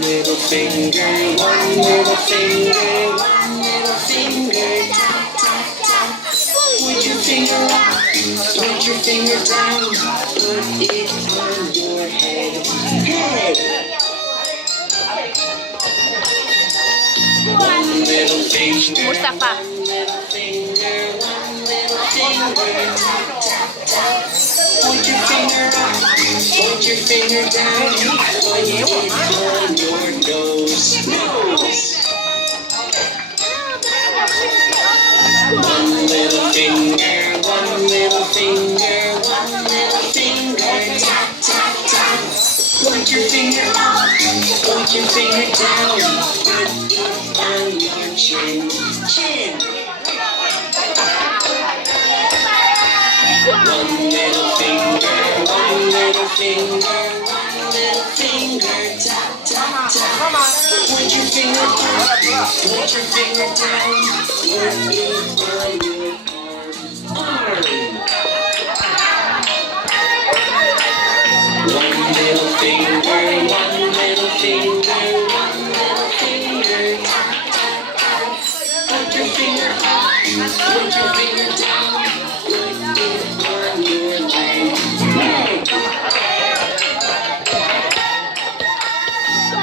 Little finger, one little finger, one little finger, tap, tap, tap. Put your finger up, put your finger down, put it on your head, head. One little finger, Mustafa. one little finger, one little finger, tap, tap, tap. Put your finger up, put your finger down, put it on your nose, nose. One little finger, one little finger, one little finger, tap, tap, tap. Put your finger up, put your finger down, put it on your chin, chin. One little finger, one little finger, one little finger, tap, tap, tap. Put your finger up, put your finger down, put it on your arm, arm. One little finger, one little finger, one little finger, tap, tap, tap. Put your finger up, put your finger down, put it on your leg, leg.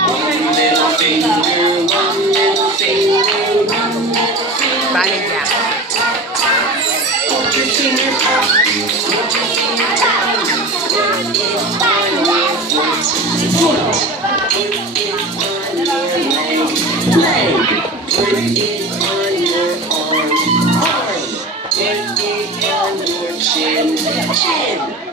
One little finger, one little finger, one little finger. Balik niya. Put your finger up, put your finger down, put it on your foot, foot. Put it on your leg, leg. Put it on your arm, arm. Put it on your chin, chin.